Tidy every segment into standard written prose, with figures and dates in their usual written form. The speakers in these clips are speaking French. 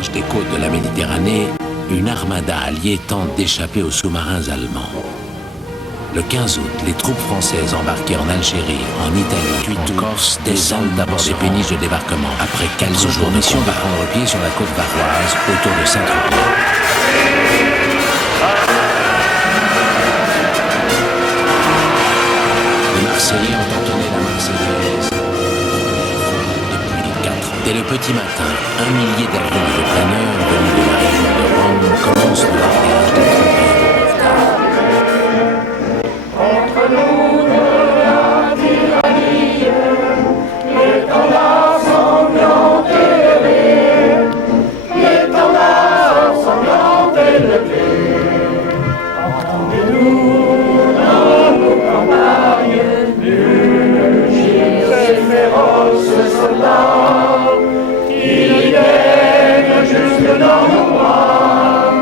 large des côtes de la Méditerranée, une armada alliée tente d'échapper aux sous-marins allemands. Le 15 août, les troupes françaises embarquées en Algérie, en Italie, en Corse, descendent d'abord des péniches de débarquement. Après quelques jours de mission de prendre pied sur la côte varoise, autour de Saint-Tropez. Les Marseillais ont entonné la Marseillaise. Dès le petit matin, 1 millier d'avions et de planeurs venus de la région de Rome commencent le largage des troupes aéroportées. Contre nous de la tyrannie, l'étendard sanglant élevé, l'étendard sanglant élevé. Entendez-nous dans nos campagnes, mugir ces féroces soldats, qui viennent jusque dans nos bras,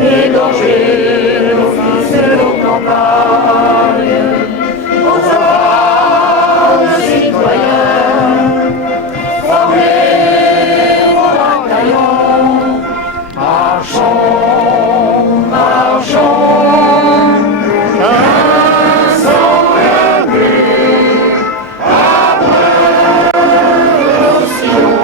égorger nos fils et nos campagnes. Aux braves citoyens, formez vos bataillons, marchons, marchons, qu'un sang blindé, après l'Océan.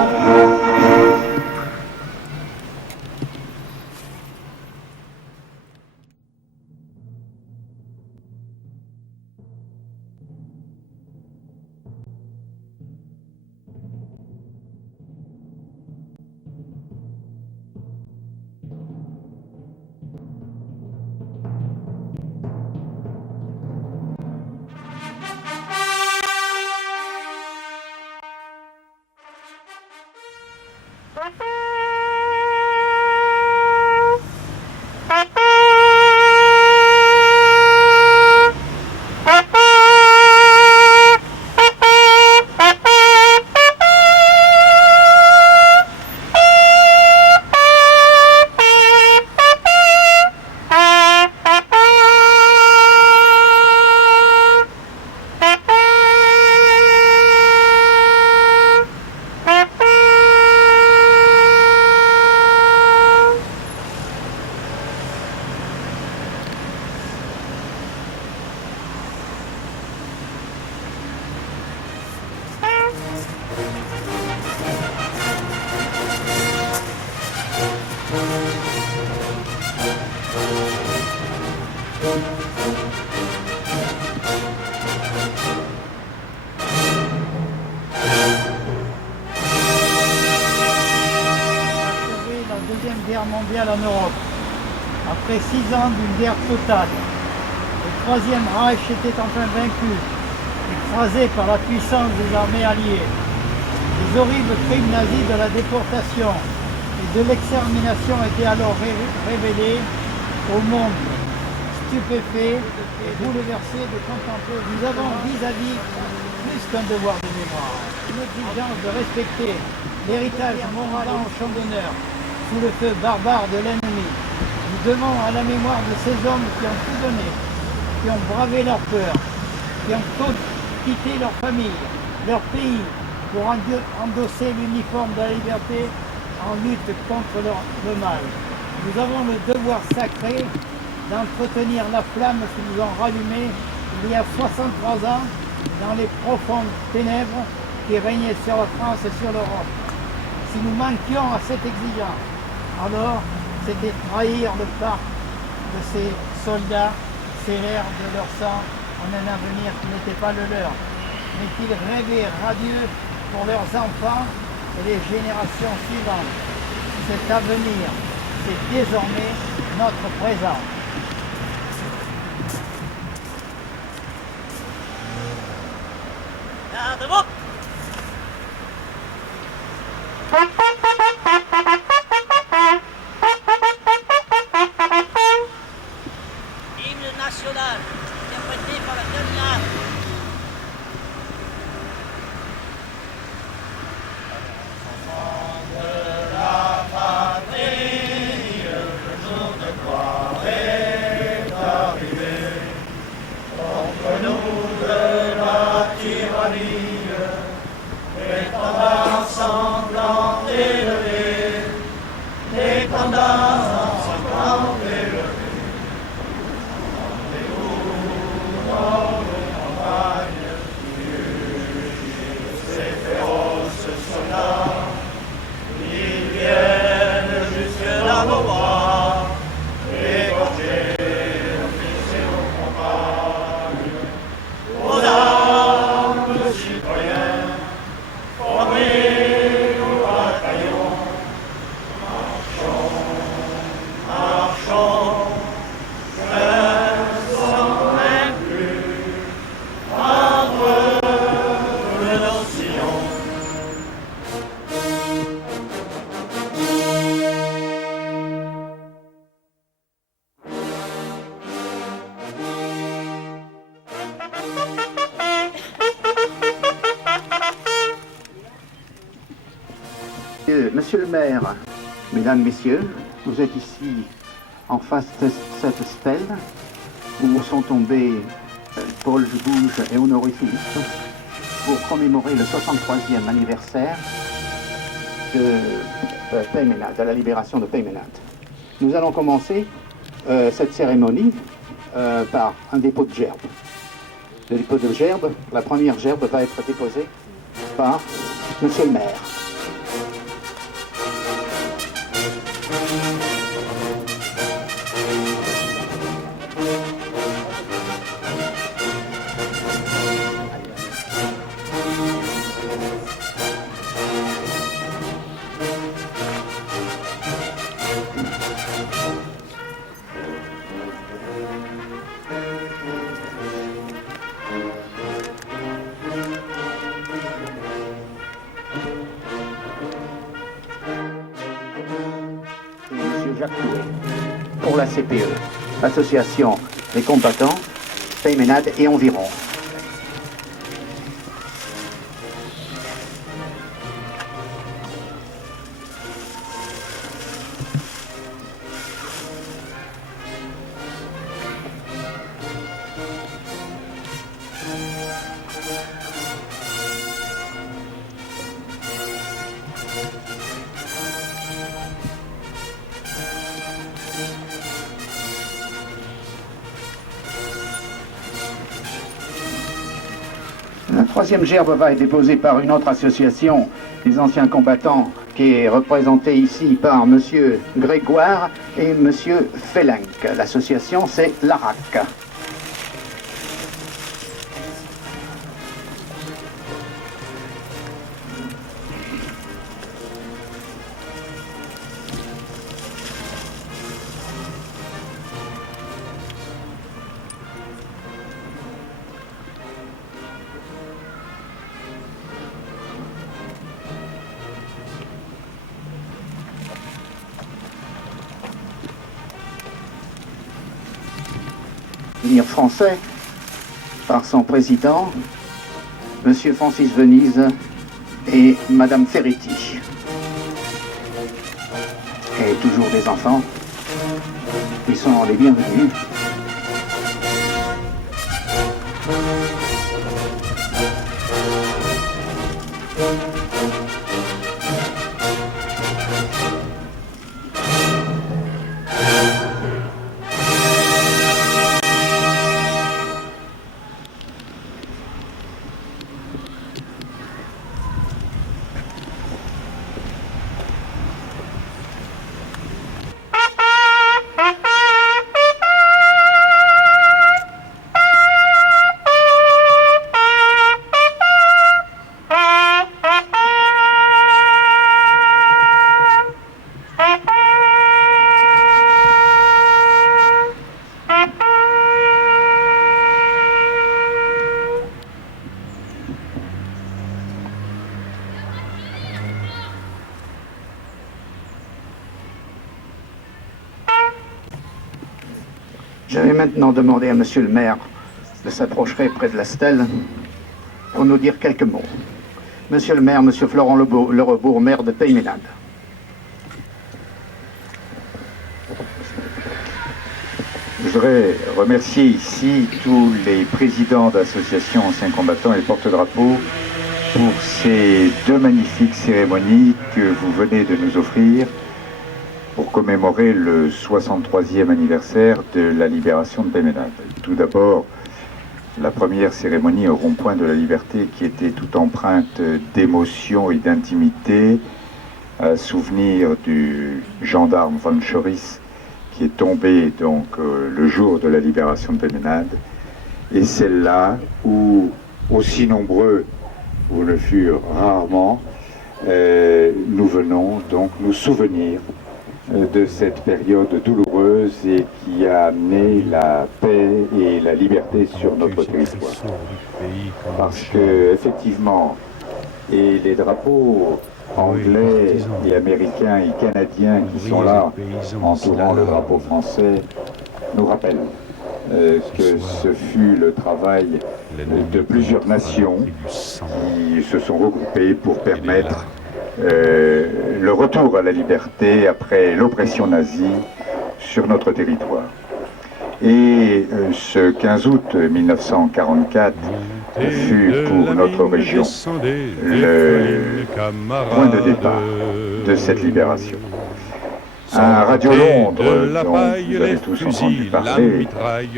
La Deuxième Guerre mondiale en Europe. Après 6 ans d'une guerre totale, le Troisième Reich était enfin vaincu, écrasé par la puissance des armées alliées. Les horribles crimes nazis de la déportation et de l'extermination étaient alors révélés au monde, stupéfait et bouleversé de contempler. Nous avons vis-à-vis plus qu'un devoir de mémoire, une exigence de respecter l'héritage moral en champ d'honneur sous le feu barbare de l'ennemi. Nous devons à la mémoire de ces hommes qui ont tout donné, qui ont bravé leur peur, qui ont quitté leur famille, leur pays, pour endosser l'uniforme de la liberté en lutte contre le mal. Nous avons le devoir sacré d'entretenir la flamme qui nous ont rallumés il y a 63 ans dans les profondes ténèbres qui régnaient sur la France et sur l'Europe. Si nous manquions à cette exigence, alors c'était trahir le pacte de ces soldats scellèrent de leur sang en un avenir qui n'était pas le leur, mais qu'ils rêvaient radieux pour leurs enfants et les générations suivantes. Cet avenir, c'est désormais notre présent. Debout. Hymne national, interprété par la Deuxième. Contre nous de la tyrannie, Monsieur le maire, mesdames, messieurs, vous êtes ici en face de cette stèle où sont tombés Paul Jouge et Honoré Philippe pour commémorer le 63e anniversaire de Peymeinade, de la libération de Peymeinade. Nous allons commencer cette cérémonie par un dépôt de gerbes. Le dépôt de gerbes, la première gerbe va être déposée par Monsieur le maire. Pour la CPE, Association des combattants, Peymeinade et environ. La troisième gerbe va être déposée par une autre association des anciens combattants qui est représentée ici par M. Grégoire et M. Felenc. L'association, c'est l'ARAC. Français par son président, M. Francis Venise et Mme Ferretti. Et toujours des enfants, ils sont les bienvenus. Je vais maintenant demander à Monsieur le maire de s'approcher près de la stèle pour nous dire quelques mots. Monsieur le maire, Monsieur Florent Lerebourg, maire de Peymeinade. Je voudrais remercier ici tous les présidents d'associations anciens combattants et porte-drapeaux pour ces deux magnifiques cérémonies que vous venez de nous offrir pour commémorer le 63e anniversaire de la libération de Peymeinade. Tout d'abord, la première cérémonie au rond-point de la liberté qui était toute empreinte d'émotion et d'intimité, à souvenir du gendarme von Schoris qui est tombé donc le jour de la libération de Peymeinade, et celle-là où, aussi nombreux ou le furent rarement, nous venons donc nous souvenir de cette période douloureuse et qui a amené la paix et la liberté sur notre territoire. Parce que, effectivement, et les drapeaux anglais et américains et canadiens qui sont là, entourant le drapeau français, nous rappellent que ce fut le travail de plusieurs nations qui se sont regroupées pour permettre le retour à la liberté après l'oppression nazie sur notre territoire. Et ce 15 août 1944 fut pour notre région le point de départ de cette libération. À Radio Londres, dont vous avez tous entendu parler,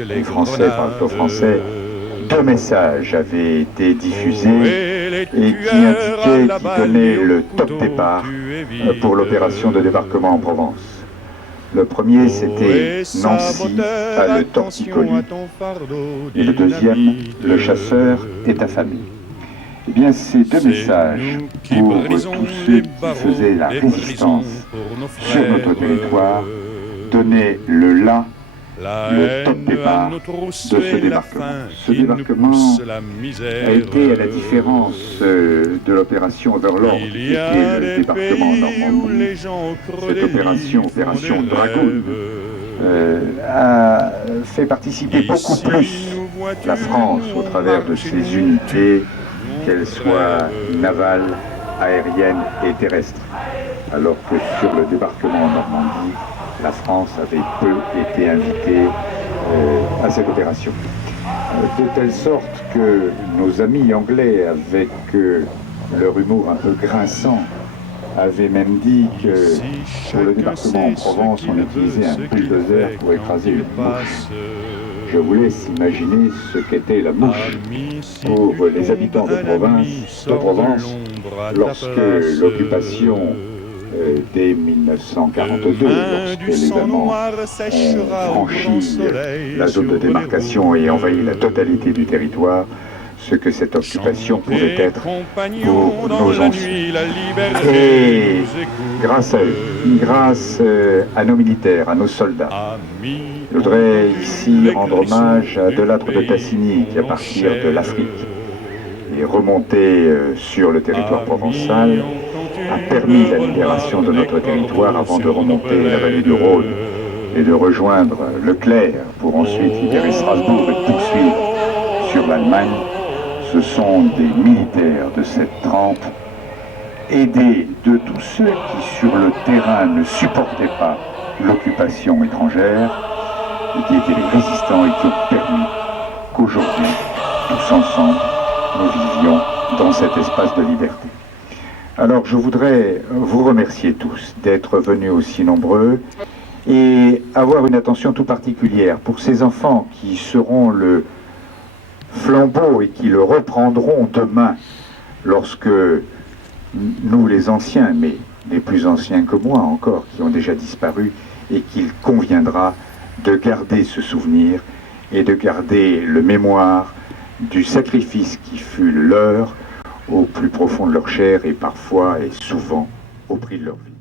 les Français parlent au français, 2 messages avaient été diffusés et qui donnaient le top départ pour l'opération de débarquement en Provence. Le premier, c'était Nancy a le torticolis, et le deuxième, le chasseur est affamé. Eh bien, ces 2 messages pour tous ceux qui faisaient la résistance sur notre territoire donnaient le top départ de ce débarquement. Ce débarquement a été, à la différence de l'opération Overlord, qui était le débarquement en Normandie, cette opération Dragoon, a fait participer beaucoup plus la France au travers de ses unités, qu'elles soient navales, aériennes et terrestres, alors que sur le débarquement en Normandie, la France avait peu été invitée à cette opération. De telle sorte que nos amis anglais, avec leur humour un peu grinçant, avaient même dit que pour le débarquement en Provence, on utilisait un bulldozer pour écraser une mouche. Je vous laisse imaginer ce qu'était la mouche pour les habitants de Provence lorsque l'occupation dès 1942, lorsque les Allemands ont franchi la zone de démarcation et envahi la totalité du territoire, ce que cette occupation pouvait être pour nos anciens. Et grâce à eux, grâce à nos militaires, à nos soldats, je voudrais ici rendre hommage à Delattre de Tassigny qui, à partir de l'Afrique, est remonté sur le territoire provençal, a permis la libération de notre territoire avant de remonter la vallée du Rhône et de rejoindre Leclerc pour ensuite libérer Strasbourg et poursuivre sur l'Allemagne. Ce sont des militaires de cette trempe, aidés de tous ceux qui sur le terrain ne supportaient pas l'occupation étrangère et qui étaient les résistants et qui ont permis qu'aujourd'hui, tous ensemble, nous vivions dans cet espace de liberté. Alors je voudrais vous remercier tous d'être venus aussi nombreux et avoir une attention tout particulière pour ces enfants qui seront le flambeau et qui le reprendront demain lorsque nous les anciens, mais les plus anciens que moi encore, qui ont déjà disparu, et qu'il conviendra de garder ce souvenir et de garder le mémoire du sacrifice qui fut le leur au plus profond de leur chair et parfois et souvent au prix de leur vie.